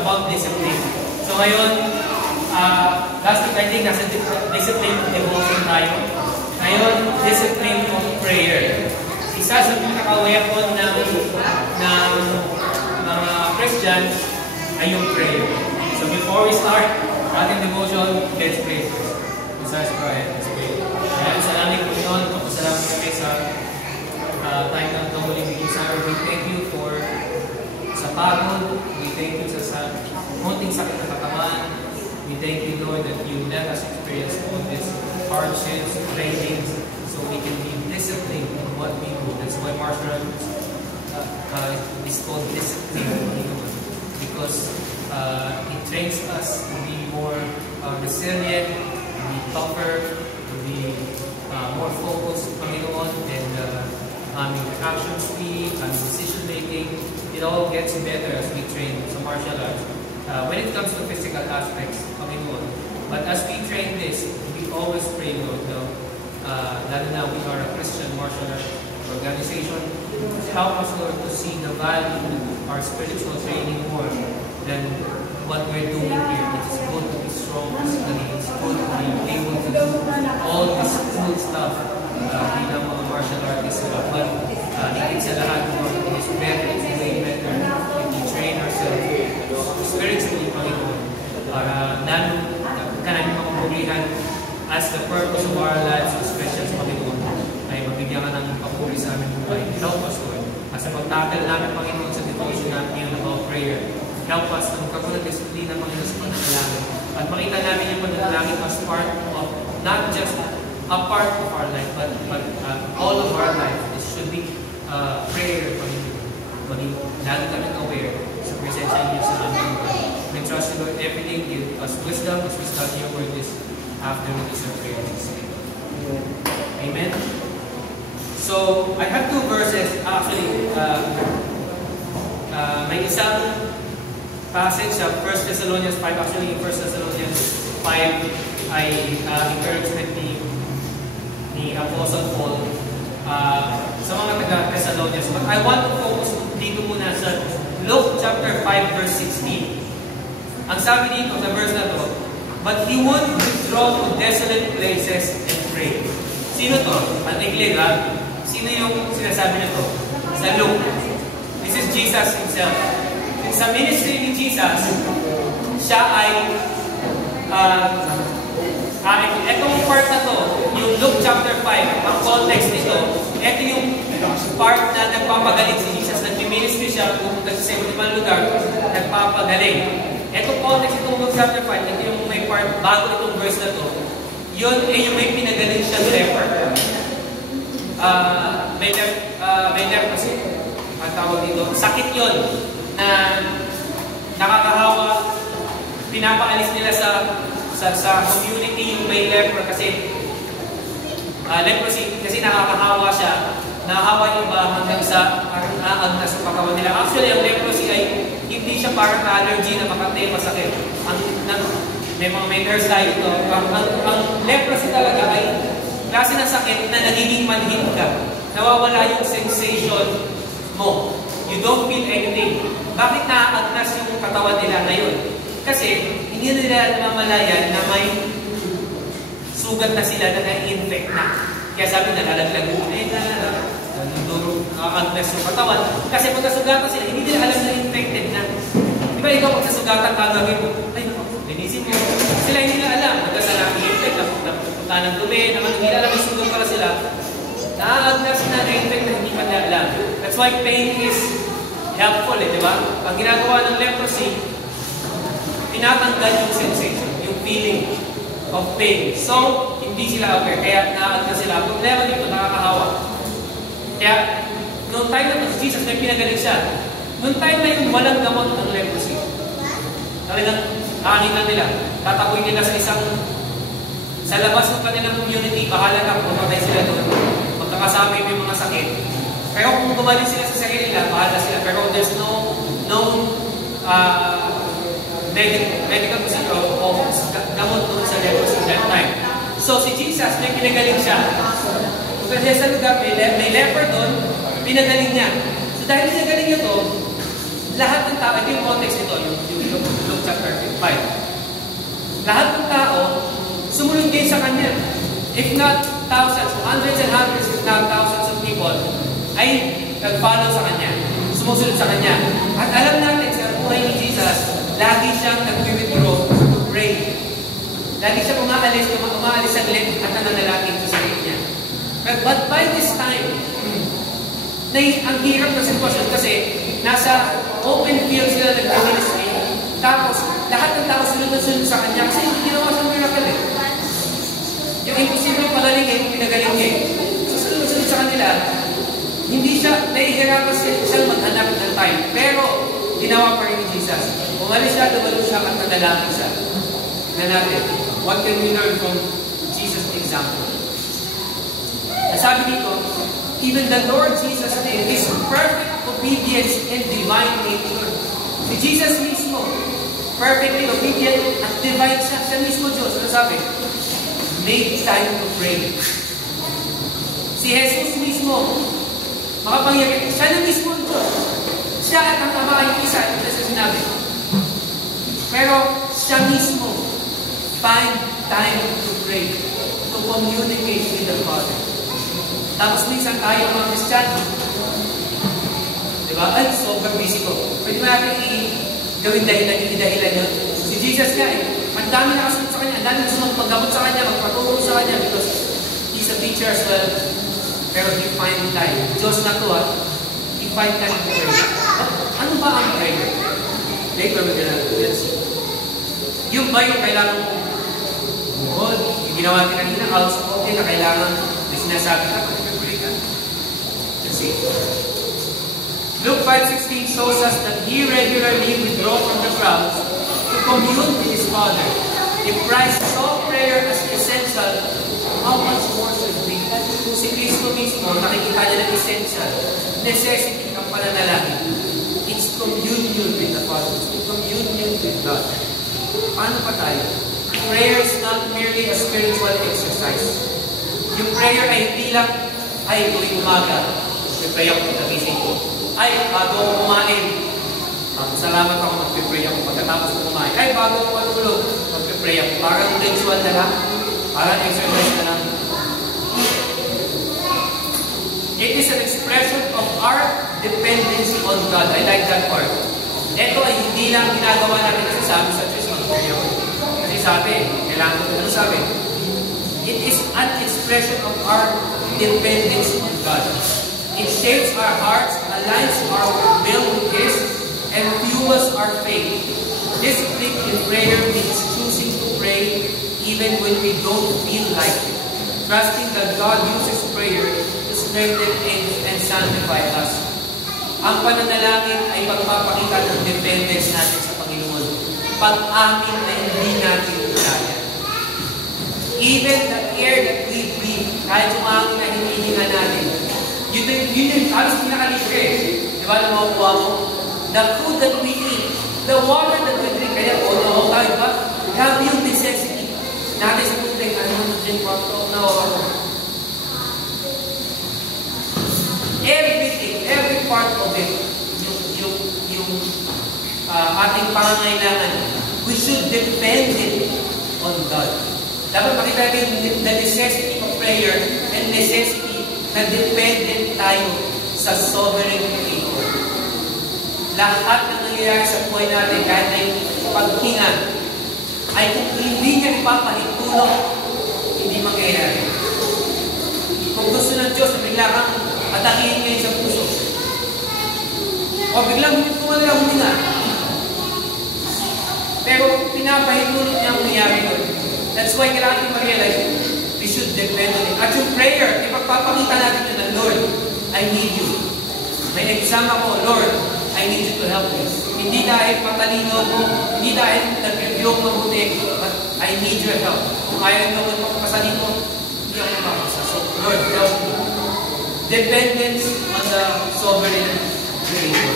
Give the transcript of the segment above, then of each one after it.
about discipline. So ngayon, last week I think nasa discipline of devotion tayo. Ngayon, discipline of prayer. Isa sa pinaka-weapon ng mga Christians ay yung prayer. So before we start ating devotion, let's pray. Let's pray. Kaya salamat po yun. Pasalamat kami sa time ng tumuling biging sa we thank you for sa pagod. We thank you sa munting sakit na katawan. We thank you, Lord, that you let us experience all these hardships, trainings, so we can be disciplined in what we do. That's why martial arts is called discipline, because it trains us to be more resilient, to be tougher, to be more focused, Panginoon, and your action speed and decision making. It all gets better as we train sa martial arts. When it comes to physical aspects, Panginoon. But as we train this, we always pray, Lord, lalo na we are a Christian martial arts organization. Help us, Lord, to see the value of our spiritual training more than what we're doing here. It's good to be strong physically. It's good to be able to do all this cool stuff bilang mga martial artists. But higit sa lahat, Lord, it is better, it's way better if we train ourselves spiritually, Panginoon, para ka namin makapulihan as the purpose of our lives as Christians, Panginoon, ay mabigyan ka ng papuri sa aming buhay. Help us, Lord. As a pagtagal namin, Panginoon, sa devotion namin yung about prayer. Help us na magkaroon ng disiplina, Panginoon, sa pananalangin. At makita namin yung pananalangin as part of, not just a part of our life, but all of our life. This should be prayer, Panginoon. Lalo kami aware sa presensya niyo sa aming buhay. We trust you, Lord, everything. Give us wisdom as we study your word this afternoon is our prayer. Amen. So, I have two verses. Actually, may isang passage sa 1 Thessalonians 5. Actually, in 1 Thessalonians 5 ay encouragement ni Apostle Paul sa mga taga-Thessalonians. But I want to focus dito muna sa Luke chapter 5 verse 16. Ang sabi dito sa verse na to, but he would withdraw to desolate places and pray. Sino to? Patiglig, ha? Sino yung sinasabi nito? Sa Luke. This is Jesus himself. Sa ministry ni Jesus, siya ay etong part na to, yung Luke chapter 5, ang context nito, ito yung part na nagpapagaling si Jesus. Nag-ministry siya, pupunta sa ibang lugar, nagpapagaling. Etong context itong Luke chapter 5, ito yung may part, bago itong verse na to, yun yung may pinagaling siyang leper. May leprosy, ang tawag dito. Sakit yun na nakakahawa, pinapaalis nila sa community yung may leper kasi leprosy kasi nakakahawa siya. Nakahawa yung ba hanggang sa aang sa pagkawan nila. Actually, ang leprosy ay hindi siya parang allergy na makatay masakit. May nurse tayo ito. Ang leprosy talaga ay klase ng sakit na nagiging manhid ka. Nawawala yung sensation mo. You don't feel anything. Bakit naaagnas yung katawan nila ngayon? Kasi hindi nila namamalayan na may sugat na sila na na-infect na. Kaya sabi na lalaglag yung nakaagnas yung katawan. Kasi pag nasugatan sila, hindi nila alam na infected na. Di ba ikaw pag nasugatan ka gawin mo, ay linisin mo. Sila hindi nila alam. Nagkasala ang infect, napunta ng dumi, naman hindi alam yung sugat para sila. Nakaagnas na na-infect na hindi pa nila alam. That's why pain is helpful, di ba? Pag ginagawa ng leprosy, tinatanggal yung sensation, yung feeling of pain. So, hindi sila aware. Kaya nakaagnas sila. Kung meron dito, nakakahawa. Kaya, noong time na si Jesus, may pinagaling siya. Noong time na yung walang gamot ng leprosy. Talagang aanin lang nila. Tatakuin nila sa labas ng kanilang community, bahala na kung matay sila doon. Magkakasama yung mga sakit. Pero kung gumaling sila sa sarili nila, bahala sila. Pero there's no medical procedure o gamot doon sa leprosy that time. So si Jesus, may pinagaling siya. Kasi sa lugar, may leper doon, pinagaling niya. So dahil pinagaling niya to, lahat ng tao, ito yung context nito, yung not thousands, hundreds and hundreds, if not thousands of people ay nag-follow sa Kanya, sumusunod sa Kanya. At alam natin sa buhay ni Jesus, lagi siyang nag-withdraw to pray. Lagi siya umaalis saglit at nananalangin sa sarili niya. But by this time, ang hirap na sitwasyon kasi nasa open field sila nag-ministry, tapos lahat ng tao sunod na sunod sa Kanya kasi hindi ginawa siyang miracle eh. Yung imposible pagaling eh, pinagaling niya eh. So sunod sa kanila, hindi siya, nahihirapan siyang maghanap ng time. Pero, ginawa pa rin ni Jesus. Umalis siya, dumalo siya, at nanalangin siya. Tignan natin, what can we learn from Jesus' example? Sabi dito, even the Lord Jesus did His perfect obedience and divine nature. Si Jesus mismo, perfectly obedient at divine siya. Siya mismo Diyos. Ano sabi? Make time to pray. Si Jesus mismo, makapangyarihan. Siya na mismo Diyos. Siya at ang Ama ay isa. Ito sa sinabi. Pero siya mismo, find time to pray, to communicate with the Father. Tapos minsan tayo mga Kristiyano, diba? Ay, sobrang busy ko. Pwede ba natin gawin dahilan yun? Si Jesus nga eh. Ang dami nakasunod sa Kanya. Ang dami nakasunod maggamot sa Kanya, magpatulong sa Kanya because He's a teacher as well. Pero He find time. Diyos na to ha. He find time to pray. Ano ba ang prayer? Later we're gonna do this. Yung ba yung kailangan mo bukod? Yung ginawa natin kanina, outspoken na kailangan na sinasabi ka, pag-pray ka. Let's see. Luke 5:16 shows us that He regularly withdraw from the crowds to commune with His Father. If Christ saw prayer as essential, how much more should we? Kung si Kristo mismo, nakikita niya ng essential, necessity ang pananalangin. It's communion with the Father. It's communion with God. Paano pa tayo? Prayer is not merely a spiritual exercise. Yung prayer ay hindi lang, ay tuwing umaga, mag-pray ako pagkagising ko. Ay, bago ako kumain, salamat ako, mag-pray ako pagkatapos ko kumain. Ay, bago ako matulog, mag-pray ako. Parang ritual na lang, parang exercise na lang. It is an expression of our dependence on God. I like that part. Ito ay hindi lang ginagawa natin kasi sabi sa Diyos, mag-pray ako. Kasi sabi, kailangan ko, ano sabi? It is an expression of our dependence on God. It shapes our hearts, aligns our will with His, and fuels our faith. Discipline in prayer means choosing to pray even when we don't feel like it. Trusting that God uses prayer to strengthen and sanctify us. Ang pananalangin ay pagpapakita ng dependence natin sa Panginoon. Pag-amin na hindi natin kaya. Even the air that we breathe, kahit yung amin na hinihinga natin, yun yung halos pinakalibre. Di ba na makukuha mo? The food that we eat, the water that we drink, kaya o tayo ba? Grabe yung necessity natin sa tubig. Ano mo drink water? No. Everything, every part of it, yung ating pangangailangan, we should depend it on God. Dapat makita natin the necessity of prayer and necessity na dependent tayo sa sovereign Creator. Lahat na nangyayari sa buhay natin, kahit ay paghinga, ay kung hindi niya ipapahintulot, hindi mangyayari. Kung gusto ng Diyos na bigla kang atakihin ngayon sa puso, o biglang hindi pumalang huminga, pero pinapahintulot niya ang nangyari doon. That's why kailangan ma-realize, we should depend on it. At yung prayer, ipagpapakita natin yun na, Lord, I need you. May exam ako, Lord, I need you to help me. Hindi dahil matalino mo, hindi dahil nag-review ko mabuti, but I need your help. Kung ayaw nyo magpapasalin mo, hindi ako mapapasa. So, Lord, help me. Dependence on the sovereign Creator.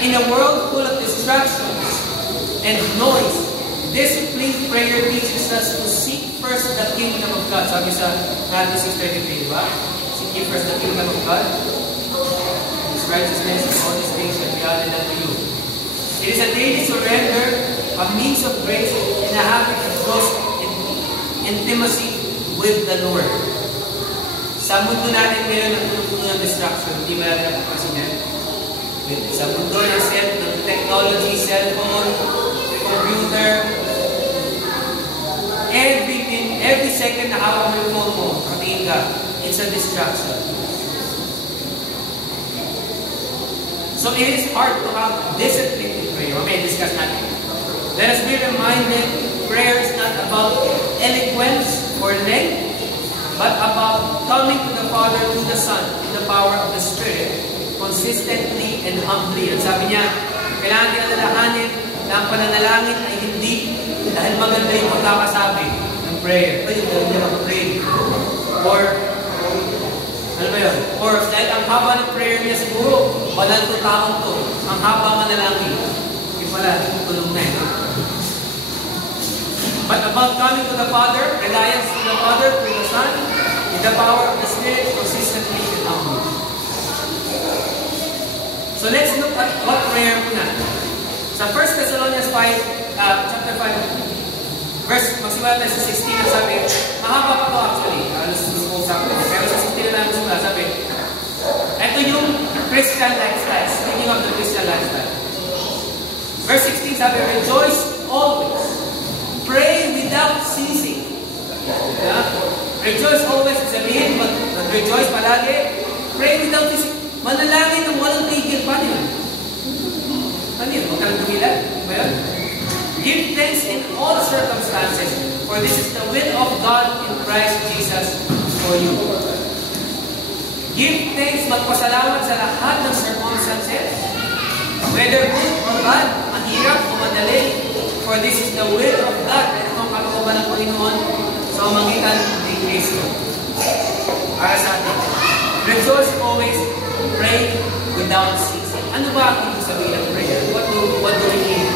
In a world full of distractions and noise, disciplined prayer teaches us to seek first the kingdom of God. Sabi sa Matthew 6:33, di ba? Seek ye first the kingdom of God, His righteousness, and all these things shall be added unto you. It is a daily surrender a means of grace and a habit that grows in intimacy with the Lord. Sa mundo natin ngayon ang puno ng distraction, hindi ba natin napapansin yan? Sa mundo ng technology, cellphone, computer, every second na hawak mo yung phone mo, katingin ka, it's a distraction. So it is hard to have discipline in prayer. Okay, discuss natin. Let us be reminded, prayer is not about eloquence or length, but about coming to the Father through the Son in the power of the Spirit, consistently and humbly. At sabi niya, kailangan din alalahanin na ang pananalangin ay hindi dahil maganda yung pagkakasabi ng prayer. Ay, hindi mag-pray. Or, ano ba yun? Or, dahil ang haba ng prayer niya siguro, banal to taon to. Ang haba manalangin. Hindi pala, tulong na ito. But about coming to the Father, reliance to the Father through the Son, in the power of the Spirit, consistently and humbly. So let's look at what prayer muna. Sa 1 Thessalonians 5, chapter 5, verse, magsimula tayo sa 16 na sabi, mahaba pa ito actually, lususong-usap ko. Pero sa 16 na tayo magsimula, sabi, ito yung Christian lifestyle, speaking of the Christian lifestyle. Verse 16 sabi, rejoice always, pray without ceasing. Yeah? Rejoice always, sabihin, rejoice palagi, pray without ceasing. Manalangin ng walang tigil. Paano yun? Paano yun? Huwag ka lang dumilan. Ba yun? Give thanks in all circumstances, for this is the will of God in Christ Jesus for you. Give thanks, magpasalamat sa lahat ng circumstances, whether good or bad, mahirap o madali, for this is the will of God. Ito ang kalooban ng Panginoon sa pamamagitan ni Kristo. Para sa atin. Rejoice always, pray without ceasing. Ano ba ang ibig sabihin ng prayer? What do we mean?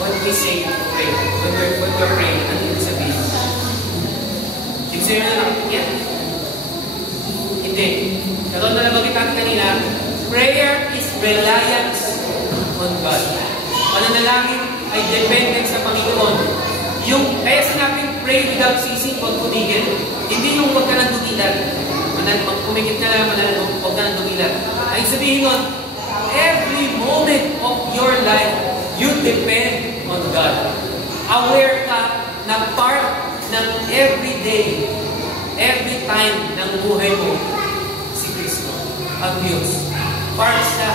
What do we say to pray? When we're praying, ano ibig sabihin? Ibig sabihin na yan? Hindi. Katulad na nabanggit natin kanina, prayer is reliance on God. Pananalangin ay dependent sa Panginoon. Kaya sinabing pray without ceasing, huwag tumigil. Hindi yung huwag ka nang dumilan. Kumikit ka lang, huwag ka nang dumilan. Ay sabihin nun, every moment of your life, you depend on God. Aware ka na part ng every day, every time ng buhay mo, si Kristo, ang Diyos. Part siya.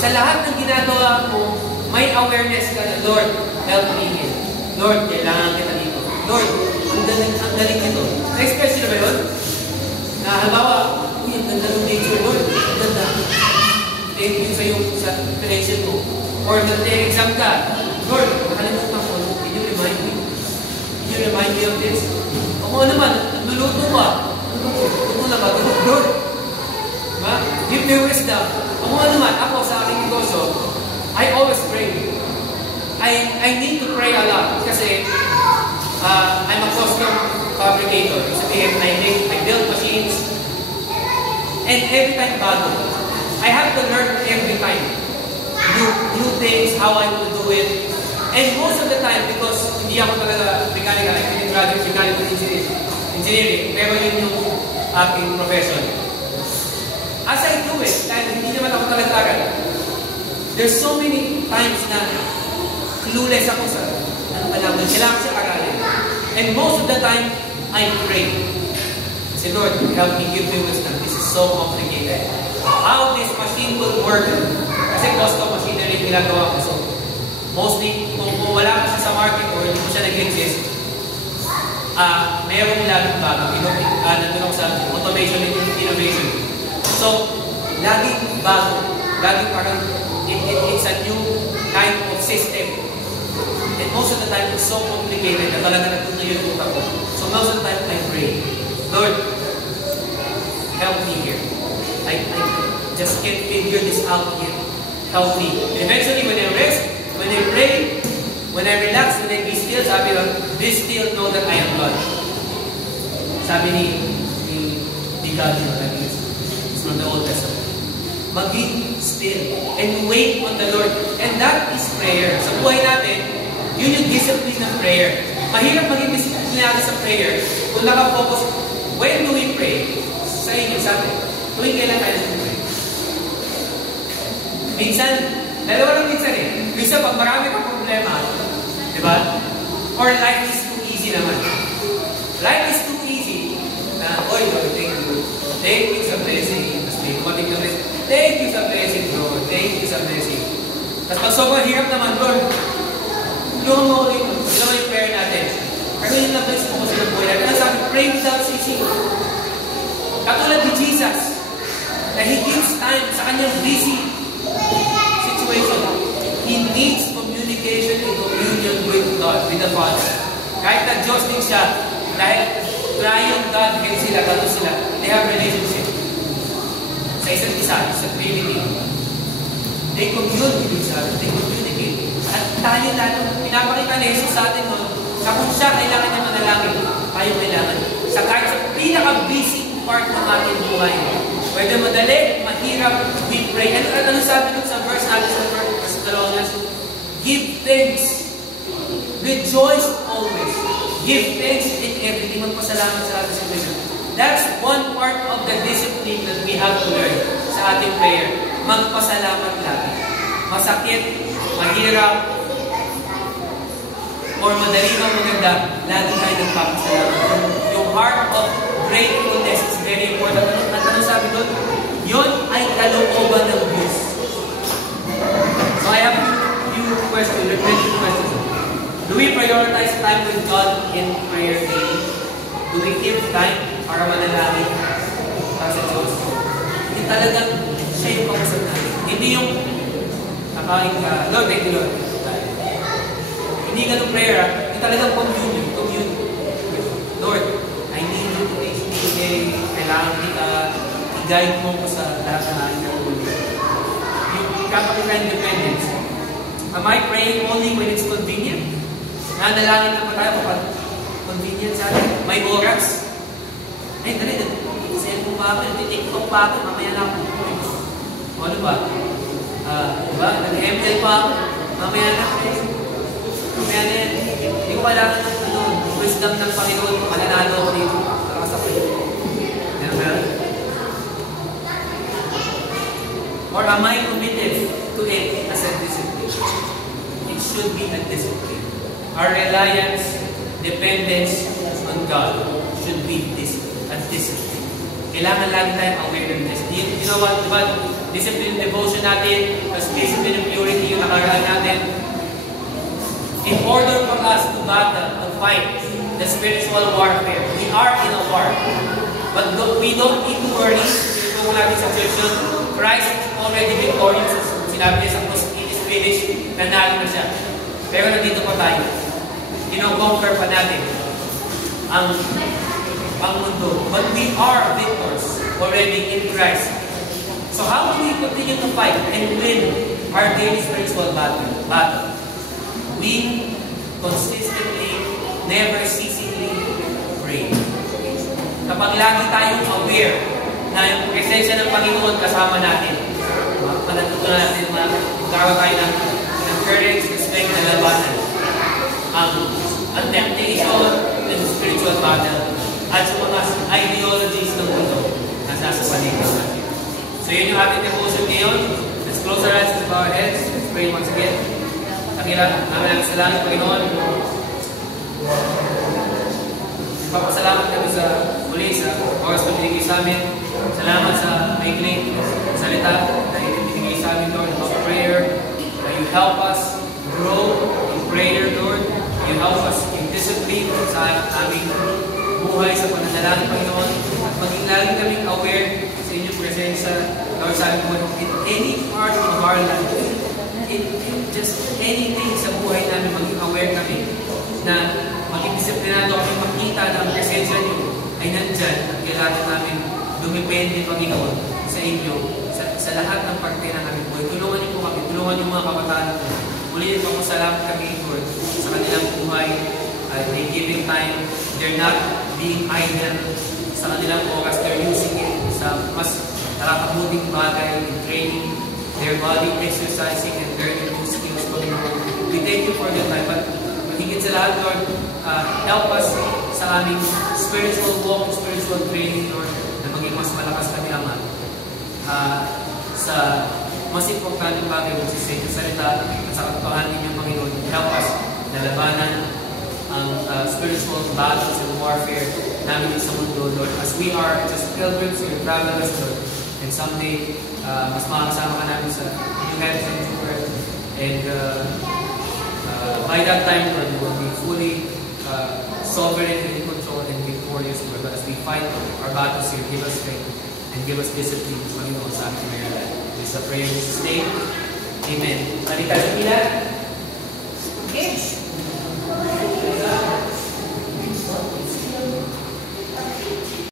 Sa lahat ng ginagawa mo, may awareness ka na, Lord, help me here. Lord, kailangan kita dito. Lord, ang galing nito. Na-express ba yun? Na halimbawa, uy, ang ganda ng nature, Lord. Ang ganda. Thank you sa creation mo. Or nag-exam ka, Lord, nakalimutan ko. Can you remind me? Can you remind me of this? O kung ano naman, nagluluto ka. Ito na ba? Lord, give me wisdom. O kung ano naman, ako sa aking negosyo, I always pray. I need to pray a lot kasi I'm a custom fabricator. Sabihin, I build machines and every time bago. I have to learn every time new things, how I will do it. And most of the time, because hindi ako talaga mechanical, I didn't graduate mechanical engineering, pero yun yung aking profession. As I do it, dahil hindi naman ako talagtagan, there's so many times na clueless ako sa kailangan siya aralin. And most of the time, I pray. Say, Lord, help me, give me wisdom. This is so complicated. How this machine will work. Kasi custom machinery yung ginagawa ko. So, mostly, kung wala ka siya sa market or hindi mo siya nag-exist, mayroong laging bago. Nandun ako sa automation and innovation. So, laging bago. Laging parang, it's a new kind of system. And most of the time, it's so complicated na talaga natutuyo yung utak ko. So most of the time, I pray, Lord, help me here. I just can't figure this out yet. Help me. And eventually, when I rest, when I pray, when I relax, when I be still, sabi lang, be still, know that I am God. Sabi ni God, it's from the Old Testament. Maging still and wait on the Lord. And that is prayer. Sa buhay natin, Yun yung discipline ng prayer. Mahirap maging disiplinado sa prayer kung nakafocus. When do we pray? Sa inyo, sabi, tuwing kailan tayo pray? Minsan, dalawa lang minsan eh. Minsan, pag marami kang problema, di ba? Or life is too easy naman. Life is too easy na, oy, Lord, thank you. Thank you sa blessing. Tapos may kumating na blessing. Thank you sa blessing, Lord. Thank you sa blessing. Tapos pag sobrang hirap naman, Lord, tulungan mo ulit. Ito naman yung prayer natin. Pero yun lang blessing mo sa buhay natin. Ang sabi, pray without ceasing. Katulad ni Jesus, na He gives time sa kanyang busy situation. He needs communication and communion with God, with the Father. Kahit na Diyos din siya, dahil triune Godhead sila, gano'n sila, they have relationship. Sa isa't isa, sa Trinity. They commune with each other, they communicate. At tayo lalo, pinapakita ni Jesus sa atin nun, sa kung siya kailangan niya manalangin, tayo kailangan. Sa kahit sa pinaka-busy part ng ating buhay. Whether madali, mahirap, we pray. And ano sabi nun sa verse natin sa verse Thessalonians? Give thanks. Rejoice always. Give thanks in everything. Magpasalamat sa ating situation. That's one part of the discipline that we have to learn sa ating prayer. Magpasalamat lagi. Masakit, mahirap, or madali o maganda, lagi tayo nagpapasalamat. Yung heart of gratefulness is very important. Ano sabi doon? Yun ay kalooban ng Diyos. So I have few questions, reflective questions. Do we prioritize time with God in prayer daily? Do we give time para manalangin para sa Diyos? Hindi talagang siya yung kausap natin. Hindi yung nakain ka, Lord, thank you, Lord. Hindi ka ng prayer, hindi talagang communion. Lord, I need you to teach me today. Kailangan kita i-guide mo ko sa lahat na aking gagawin. Yung kapakita yung dependence. Am I praying only when it's convenient? Nanalangin na pa tayo kapag convenient sa akin. May oras. Ay, dali. Cellphone pa ako. TikTok pa ako. Mamaya na ako. O ano ba? Diba? Nag-ML pa ako. Mamaya na ako. Mamaya na yan. Hindi ko kailangan ng wisdom ng Panginoon. Mananalo ako dito. Para sa prayer. Meron ba? Or am I committed to it as a discipline? It should be a discipline. Our reliance, dependence on God should be a discipline. Kailangan lagi tayong aware ng this. You know what? Diba? Discipline devotion natin, as discipline and purity yung nakaraan natin. In order for us to battle, to fight the spiritual warfare, we are in a war. But we don't need to worry. Kung natin sa church yun, Christ is already victorious. Sinabi niya sa cross, it is finished, nanalo na siya. Pero nandito pa tayo. Kino-conquer pa natin ang mundo. But we are victors already in Christ. So how do we continue to fight and win our daily spiritual battle? We consistently, never ceasingly pray. Kapag lagi tayong aware na yung presensya ng Panginoon kasama natin, panatutunan natin magkaroon tayo ng courage, respect na labanan ang temptation and spiritual battle at sa mga ideologies ng mundo na nasa paligid natin. So yun yung ating devotion ngayon. Let's close our eyes and bow our heads. Let's pray once again. Namin ang salamat, Panginoon. Papasalamat kami sa muli sa oras na binigay sa amin. Salamat sa maikling salita na ibinigay sa amin, Lord, about prayer. That you help us grow in prayer, Lord. You help us in discipline sa aming buhay sa pananalangin, Panginoon. At maging lagi kaming aware sa inyong presensya, Lord, sa aming buhay. In any part of our life, in just anything sa buhay namin, maging aware kami na maging disiplinado kami makita na ang presensya niyo ay nandyan at kailangan namin dumipende, Panginoon, sa inyo, sa lahat ng parte ng aming buhay. Tulungan niyo po kami, tulungan niyo mga kabataan natin. Muli po salamat kami, Lord, sa kanilang buhay. They're giving time, they're not being idle sa kanilang oras, they're using it sa mas nakakabuting bagay in training their body, exercising, and learning new skills, Panginoon. We thank you for your time, but higit sa lahat, Lord, help us sa aming spiritual walk, spiritual training, Lord, na maging mas malakas kami, Ama, sa mas importanteng bagay kung sa inyong salita at sa katotohanan ninyong Panginoon. Help us na labanan ang spiritual battles and warfare namin sa mundo, Lord. As we are just pilgrims, we're travelers, Lord. And someday, mas makakasama ka namin sa inyong heavens and earth. And by that time, Lord, we will be fully sovereign and in control and victorious, Lord. But as we fight our battles here, give us strength and give us discipline, Panginoon, sa aming kinayala. This is a prayer in Jesus' name. Amen. Balik tayo sa pila. Okay.